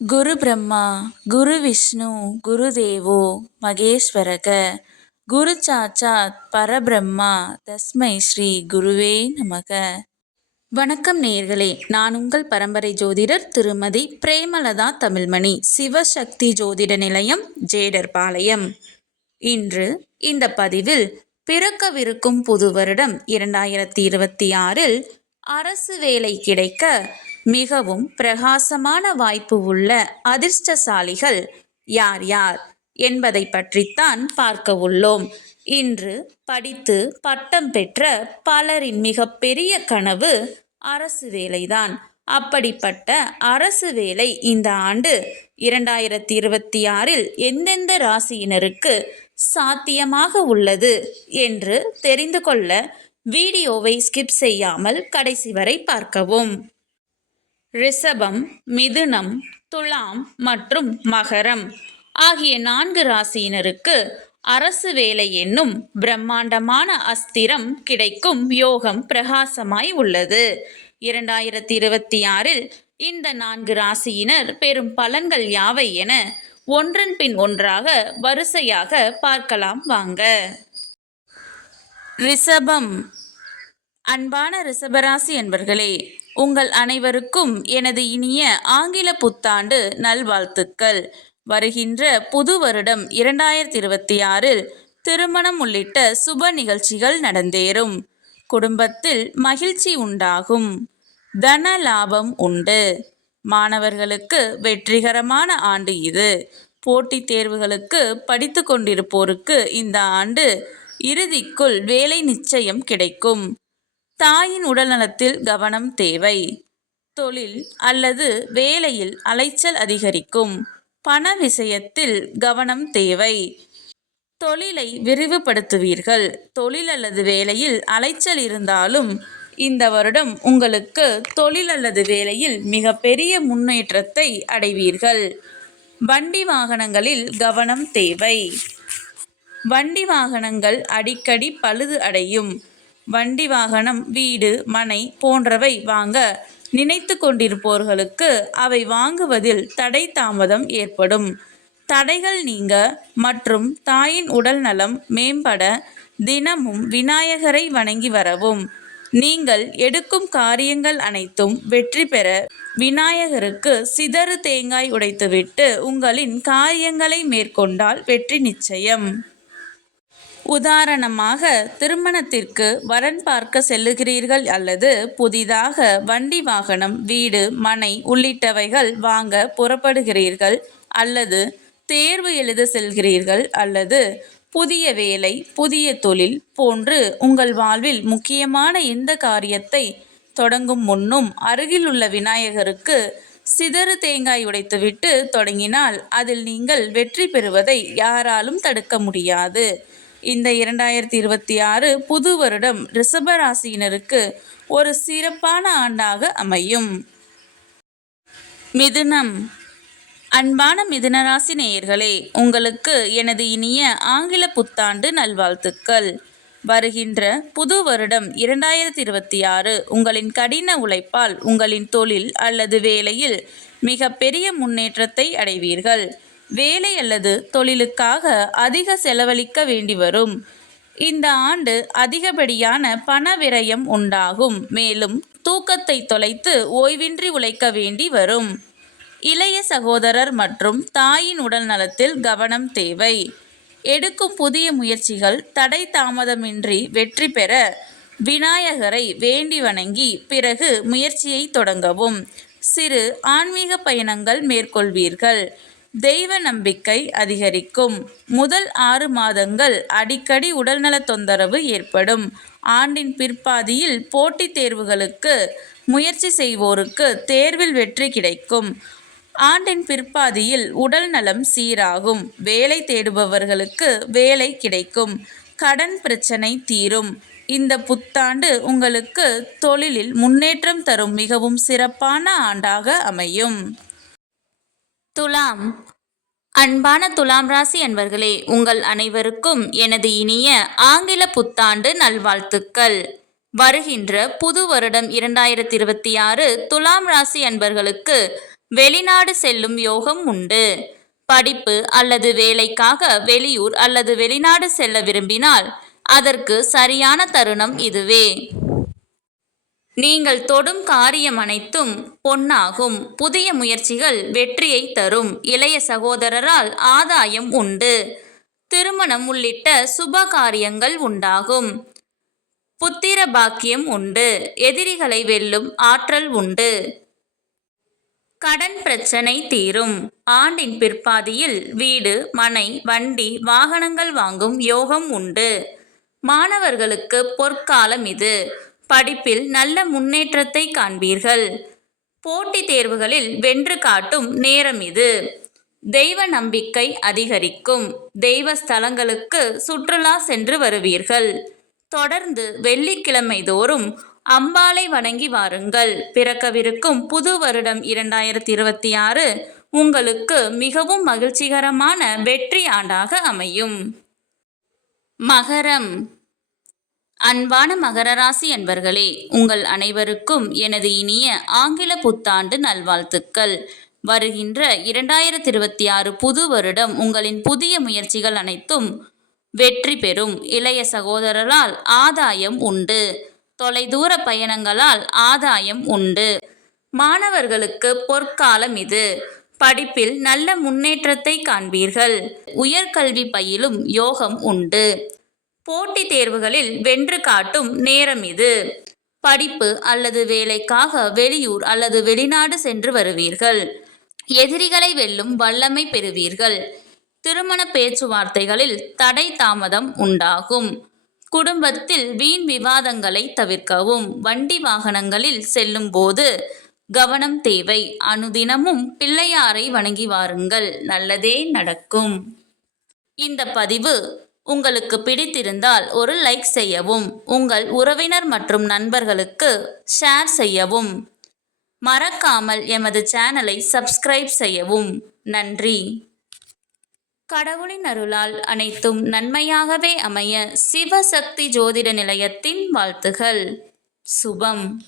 குரு பிரம்மா குரு விஷ்ணு குரு தேவோ மகேஸ்வரக குரு சாச்சாத் பரபிரம்மா தஸ்மை ஸ்ரீ குருவே நமக. வணக்கம் நேர்களே நான் உங்கள் பரம்பரை ஜோதிடர் திருமதி பிரேமலதா தமிழ்மணி சிவசக்தி ஜோதிட நிலையம் ஜேடர்பாளையம். இன்று இந்த பதிவில் பிறக்கவிருக்கும் புது வருடம் இரண்டாயிரத்தி இருபத்தி ஆறில் அரசு வேலை கிடைக்க மிகவும் பிரகாசமான வாய்ப்பு உள்ள அதிர்ஷ்டசாலிகள் யார் யார் என்பதை பற்றித்தான் பார்க்க உள்ளோம். இன்று படித்து பட்டம் பெற்ற பலரின் மிகப்பெரிய கனவு அரசு வேலைதான். அப்படிப்பட்ட அரசு வேலை இந்த ஆண்டு இரண்டாயிரத்தி இருபத்தி ஆறில் எந்தெந்த ராசியினருக்கு சாத்தியமாக உள்ளது என்று தெரிந்து கொள்ள வீடியோவை ஸ்கிப் செய்யாமல் கடைசி வரை பார்க்கவும். ரிஷபம் மிதுனம் துலாம் மற்றும் மகரம் ஆகிய நான்கு ராசியினருக்கு அரசு வேலை என்னும் பிரம்மாண்டமான அஸ்திரம் கிடைக்கும் யோகம் பிரகாசமாய் உள்ளது. இரண்டாயிரத்தி இருபத்தி ஆறில் இந்த நான்கு ராசியினர் பெரும் பலன்கள் யாவை என ஒன்றன் பின் ஒன்றாக வரிசையாக பார்க்கலாம் வாங்க. ரிஷபம் அன்பான ரிஷபராசி என்பர்களே உங்கள் அனைவருக்கும் எனது இனிய ஆங்கில புத்தாண்டு நல்வாழ்த்துக்கள். வருகின்ற புது வருடம் இரண்டாயிரத்தி இருபத்தி ஆறில் திருமணம் உள்ளிட்ட சுப நிகழ்ச்சிகள் நடந்தேறும். குடும்பத்தில் மகிழ்ச்சி உண்டாகும். தன லாபம் உண்டு. மாணவர்களுக்கு வெற்றிகரமான ஆண்டு இது. போட்டித் தேர்வுகளுக்கு படித்து கொண்டிருப்போருக்கு இந்த ஆண்டு இறுதிக்குள் வேலை நிச்சயம் கிடைக்கும். தாயின் உடல்நலத்தில் கவனம் தேவை. தொழில் அல்லது வேலையில் அலைச்சல் அதிகரிக்கும். பண விஷயத்தில் கவனம் தேவை. தொழிலை விரிவுபடுத்துவீர்கள். தொழில் அல்லது வேலையில் அலைச்சல் இருந்தாலும் இந்த வருடம் உங்களுக்கு தொழில் அல்லது வேலையில் மிகப்பெரிய முன்னேற்றத்தை அடைவீர்கள். வண்டி வாகனங்களில் கவனம் தேவை. வண்டி வாகனங்கள் அடிக்கடி பழுது அடையும். வண்டி வாகனம் வீடு மனை போன்றவை வாங்க நினைத்து கொண்டிருப்போர்களுக்கு அவை வாங்குவதில் தடை தாமதம் ஏற்படும். தடைகள் நீங்க மற்றும் தாயின் உடல் நலம் மேம்பட தினமும் விநாயகரை வணங்கி வரவும். நீங்கள் எடுக்கும் காரியங்கள் அனைத்தும் வெற்றி பெற விநாயகருக்கு சிதறு தேங்காய் உடைத்துவிட்டு உங்களின் காரியங்களை மேற்கொண்டால் வெற்றி நிச்சயம். உதாரணமாக திருமணத்திற்கு வரன் பார்க்க செல்லுகிறீர்கள் அல்லது புதிதாக வண்டி வாகனம் வீடு மனை உள்ளிட்டவைகள் வாங்க புறப்படுகிறீர்கள் அல்லது தேர்வு எழுத செல்கிறீர்கள் அல்லது புதிய வேலை புதிய தொழில் போன்று உங்கள் வாழ்வில் முக்கியமான எந்த காரியத்தை தொடங்கும் முன்னும் அருகில் உள்ள விநாயகருக்கு சிதறு தேங்காய் உடைத்துவிட்டு தொடங்கினால் அதில் நீங்கள் வெற்றி பெறுவதை யாராலும் தடுக்க முடியாது. இந்த இரண்டாயிரத்தி இருபத்தி ஆறு புது வருடம் ரிஷபராசியினருக்கு ஒரு சிறப்பான ஆண்டாக அமையும். மிதுனம். அன்பான மிதுனராசி நேயர்களே உங்களுக்கு எனது இனிய ஆங்கில புத்தாண்டு நல்வாழ்த்துக்கள். வருகின்ற புது வருடம் இரண்டாயிரத்தி இருபத்தி ஆறு உங்களின் கடின உழைப்பால் உங்களின் தொழில் அல்லது வேலையில் மிக பெரிய முன்னேற்றத்தை அடைவீர்கள். வேலை அல்லது தொழிலுக்காக அதிக செலவழிக்க வேண்டி வரும் இந்த ஆண்டு அதிகப்படியான பண விரயம் உண்டாகும். மேலும் தூக்கத்தை தொலைத்து ஓய்வின்றி உழைக்க வேண்டி வரும் இளைய சகோதரர் மற்றும் தாயின் உடல் நலத்தில் கவனம் தேவை. எடுக்கும் புதிய முயற்சிகள் தடை தாமதமின்றி வெற்றி பெற விநாயகரை வேண்டி வணங்கி பிறகு முயற்சியை தொடங்கவும். சிறு ஆன்மீக பயணங்கள் மேற்கொள்வீர்கள். தெய்வ நம்பிக்கை அதிகரிக்கும். முதல் ஆறு மாதங்கள் அடிக்கடி உடல்நல தொந்தரவு ஏற்படும். ஆண்டின் பிற்பாதியில் போட்டித் தேர்வுகளுக்கு முயற்சி செய்வோருக்கு தேர்வில் வெற்றி கிடைக்கும். ஆண்டின் பிற்பாதியில் உடல் நலம் சீராகும். வேலை தேடுபவர்களுக்கு வேலை கிடைக்கும். கடன் பிரச்சனை தீரும். இந்த புத்தாண்டு உங்களுக்கு தொழிலில் முன்னேற்றம் தரும் மிகவும் சிறப்பான ஆண்டாக அமையும். துலாம். அன்பான துலாம் ராசி அன்பர்களே உங்கள் அனைவருக்கும் எனது இனிய ஆங்கில புத்தாண்டு நல்வாழ்த்துக்கள். வருகின்ற புது வருடம் இரண்டாயிரத்தி இருபத்தி ஆறு துலாம் ராசி அன்பர்களுக்கு வெளிநாடு செல்லும் யோகம் உண்டு. படிப்பு அல்லது வேலைக்காக வெளியூர் அல்லது வெளிநாடு செல்ல விரும்பினால் அதற்கு சரியான தருணம் இதுவே. நீங்கள் தொடும் காரியம் அனைத்தும் பொன்னாகும். புதிய முயற்சிகள் வெற்றியை தரும். இளைய சகோதரரால் ஆதாயம் உண்டு. திருமணம் உள்ளிட்ட சுப காரியங்கள் உண்டாகும். புத்திர பாக்கியம் உண்டு. எதிரிகளை வெல்லும் ஆற்றல் உண்டு. கடன் பிரச்சனை தீரும். ஆண்டின் பிற்பாதியில் வீடு மனை வண்டி வாகனங்கள் வாங்கும் யோகம் உண்டு. மாணவர்களுக்கு பொற்காலம் இது. படிப்பில் நல்ல முன்னேற்றத்தை காண்பீர்கள். போட்டித் தேர்வுகளில் வென்று காட்டும் நேரம் இது. தெய்வ நம்பிக்கை அதிகரிக்கும். தெய்வ ஸ்தலங்களுக்கு சுற்றுலா சென்று வருவீர்கள். தொடர்ந்து வெள்ளிக்கிழமை தோறும் அம்பாளை வணங்கி வாருங்கள். பிறக்கவிருக்கும் புது வருடம் இரண்டாயிரத்தி இருபத்தி ஆறு உங்களுக்கு மிகவும் மகிழ்ச்சிகரமான வெற்றி ஆண்டாக அமையும். மகரம். அன்பான மகர ராசி அன்பர்களே உங்கள் அனைவருக்கும் எனது இனிய ஆங்கில புத்தாண்டு நல்வாழ்த்துக்கள். வருகின்ற இரண்டாயிரத்தி இருபத்தி ஆறு புது வருடம் உங்களின் புதிய முயற்சிகள் அனைத்தும் வெற்றி பெறும். இளைய சகோதரரால் ஆதாயம் உண்டு. தொலைதூர பயணங்களால் ஆதாயம் உண்டு. மாணவர்களுக்கு பொற்காலம் இது. படிப்பில் நல்ல முன்னேற்றத்தை காண்பீர்கள். உயர்கல்வி பயிலும் யோகம் உண்டு. போட்டித் தேர்வுகளில் வென்று காட்டும் நேரம் இது. படிப்பு அல்லது வேலைக்காக வெளியூர் அல்லது வெளிநாடு சென்று வருவீர்கள். எதிரிகளை வெல்லும் வல்லமை பெறுவீர்கள். திருமண பேச்சுவார்த்தைகளில் தடை தாமதம் உண்டாகும். குடும்பத்தில் வீண் விவாதங்களை தவிர்க்கவும். வண்டி வாகனங்களில் செல்லும் போது கவனம் தேவை. அனுதினமும் பிள்ளையாரை வணங்கி வாருங்கள். நல்லதே நடக்கும். இந்த பதிவு உங்களுக்கு பிடித்திருந்தால் ஒரு லைக் செய்யவும் உங்கள் உறவினர் மற்றும் நண்பர்களுக்கு ஷேர் செய்யவும். மறக்காமல் எமது சேனலை சப்ஸ்கிரைப் செய்யவும். நன்றி. கடவுளின் அருளால் அனைத்தும் நன்மையாகவே அமைய சிவசக்தி ஜோதிட நிலையத்தின் வாழ்த்துகள். சுபம்.